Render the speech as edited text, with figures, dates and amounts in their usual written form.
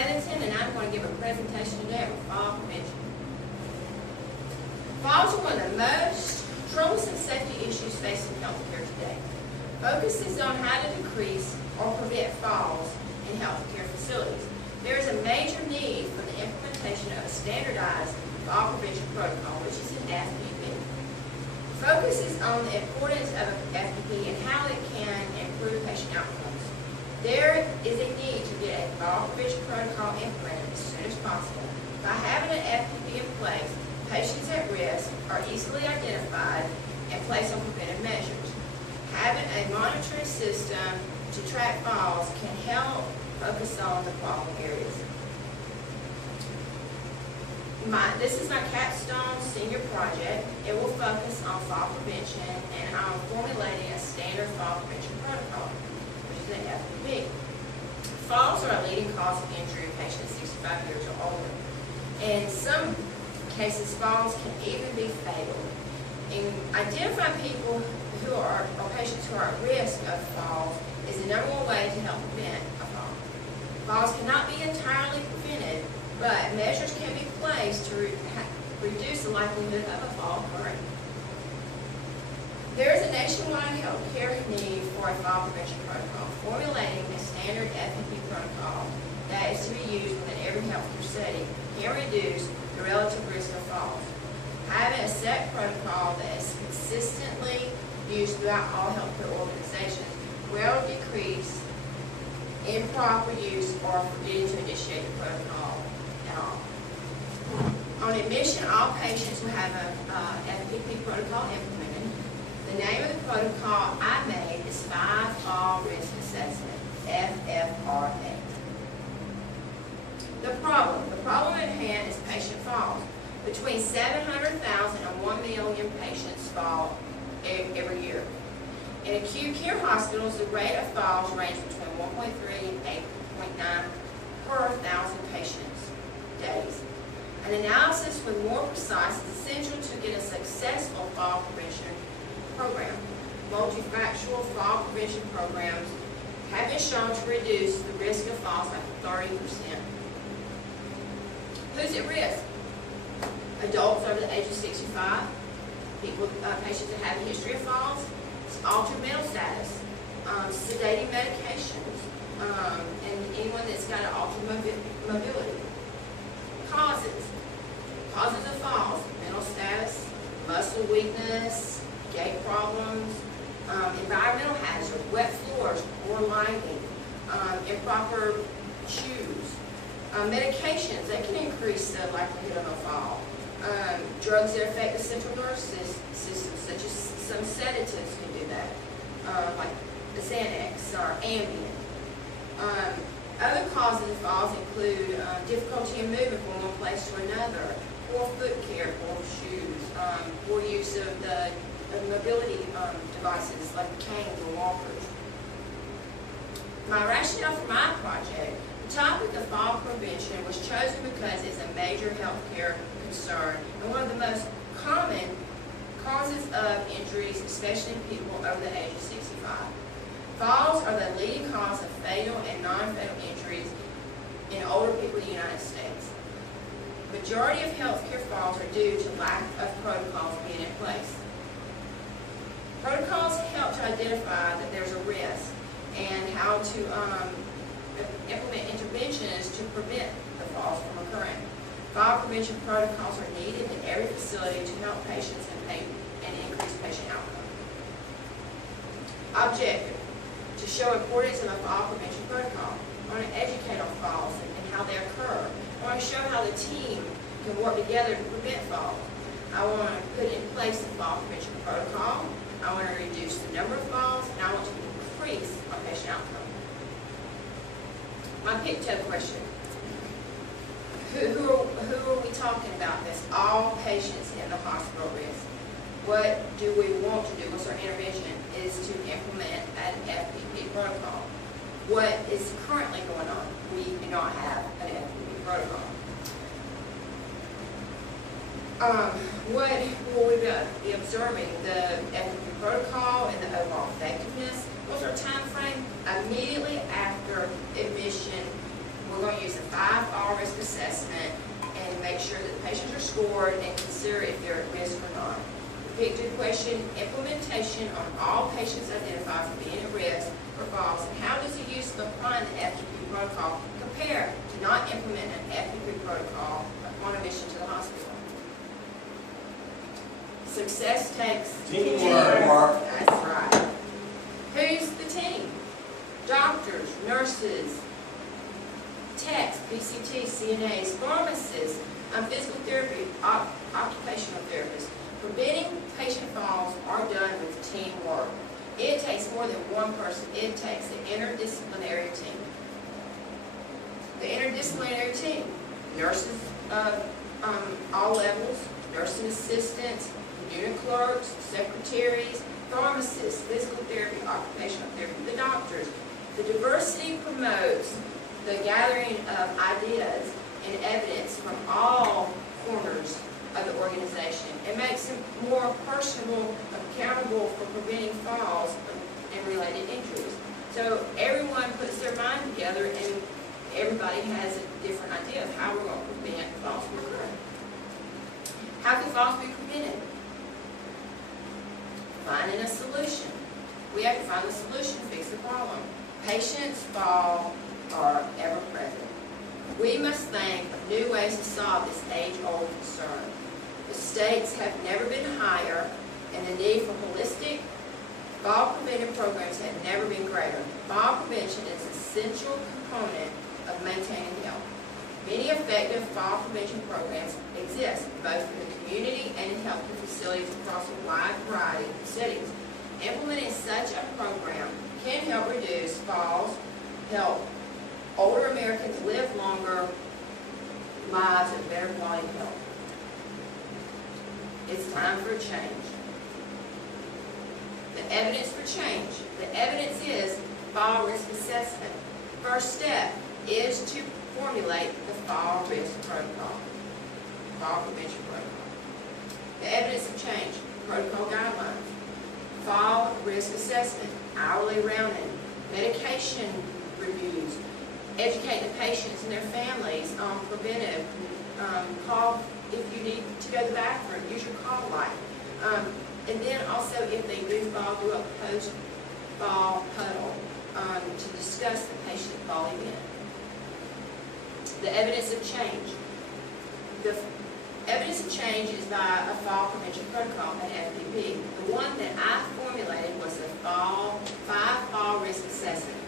Weatherton, and I'm going to give a presentation today on fall prevention. Falls are one of the most troublesome safety issues facing healthcare today. Focus is on how to decrease or prevent falls in healthcare facilities. There is a major need for the implementation of a standardized fall prevention protocol, which is an FPP. Focus is on the importance of an FPP and how it can improve patient outcomes. There is a need to get a fall prevention protocol implemented as soon as possible. By having an FPP in place, patients at risk are easily identified and placed on preventive measures. Having a monitoring system to track falls can help focus on the problem areas. This is my Capstone senior project. It will focus on fall prevention, and I'm formulating a standard fall prevention protocol, which is an FPP. Falls are a leading cause of injury in patients 65 years or older. In some cases, falls can even be fatal. And identifying people who are, or patients who are at risk of falls is the number one way to help prevent a fall. Falls cannot be entirely prevented, but measures can be placed to reduce the likelihood of a fall occurring. There is a nationwide healthcare need for a fall prevention protocol. Formulating a standard FPP protocol that is to be used within every healthcare setting can reduce the relative risk of falls. Having a set protocol that is consistently used throughout all healthcare organizations will decrease improper use or forgetting to initiate the protocol at all. On admission, all patients will have a FPP protocol implemented. The name of the protocol I made is 5 Fall Risk Assessment, FFRA. The problem at hand is patient falls. Between 700,000 and 1 million patients fall every year. In acute care hospitals, the rate of falls range between 1.3 and 8.9 per 1,000 patients days. An analysis with more precise is essential to get a successful fall prevention program. Multifactorial fall prevention programs have been shown to reduce the risk of falls by 30%. Who's at risk? Adults over the age of 65, patients that have a history of falls, altered mental status, sedating medications, and anyone that's got an altered mobility. Causes of falls: mental status, muscle weakness, gait problems, environmental hazard, wet floors, poor lighting, improper shoes. Medications, they can increase the likelihood of a fall. Drugs that affect the central nervous system, such as some sedatives can do that, like the Xanax or Ambien. Other causes of falls include difficulty in moving from one place to another, poor foot care, poor shoes, poor use of the mobility devices like canes or walkers. My rationale for my project: the topic of fall prevention was chosen because it's a major healthcare concern and one of the most common causes of injuries, especially in people over the age of 65. Falls are the leading cause of fatal and non-fatal injuries in older people in the United States. Majority of healthcare falls are due to lack of protocols being in place. Protocols help to identify that there's a risk and how to implement interventions to prevent the falls from occurring. Fall prevention protocols are needed in every facility to help patients and increase patient outcome. Objective: to show importance of a fall prevention protocol. I want to educate on falls and how they occur. I want to show how the team can work together to prevent falls. I want to put in place the fall prevention protocol. I want to reduce the number of falls, and I want to increase my patient outcome. My pick-toe question: who are we talking about? This all patients in the hospital risk. What do we want to do? What's our intervention? Is to implement an FPP protocol. What is currently going on? We do not have an FPP protocol. What will we be observing? The FPP protocol and the overall effectiveness. What's our time frame? Immediately after admission, We're going to use a 5-fall risk assessment and make sure that the patients are scored and consider if they're at risk or not. Repeat to question implementation on all patients identified for being at risk for falls. And how does the use of applying the FQP protocol compare to not implement an FQP protocol upon admission to the hospital? Success takes teamwork. That's right. Who's the team? Doctors, nurses, techs, PCTs, CNAs, pharmacists, physical therapy, occupational therapists. Preventing patient falls are done with teamwork. It takes more than one person. It takes the interdisciplinary team. The interdisciplinary team, nurses of all levels, nursing assistants, unit clerks, secretaries, pharmacists, physical therapy, occupational therapy, the doctors. The diversity promotes the gathering of ideas and evidence from all corners of the organization. It makes them more personable, accountable for preventing falls and related injuries. So everyone puts their mind together and everybody has a different idea of how we're going to prevent falls from occurring. How can falls be prevented? Finding a solution. We have to find a solution to fix the problem. Patients' fall are ever present. We must think of new ways to solve this age-old concern. The stakes have never been higher, and the need for holistic fall preventive programs have never been greater. Fall prevention is an essential component of maintaining health. Many effective fall prevention programs exist, both in the community and in healthcare facilities across a wide variety of settings. Implementing such a program can help reduce falls, help older Americans live longer lives and better quality health. It's time for a change. The evidence for change. The evidence is fall risk assessment. First step is to formulate the fall risk protocol, fall prevention protocol. The evidence of change, protocol guidelines, fall risk assessment, hourly rounding, medication reviews, educate the patients and their families on preventive, call if you need to go to the bathroom, use your call light. And then also if they do fall, do a post-fall huddle to discuss the patient fall event. The evidence of change. The evidence of change is by a fall prevention protocol at FPP. The one that I formulated was a 5 fall risk assessment.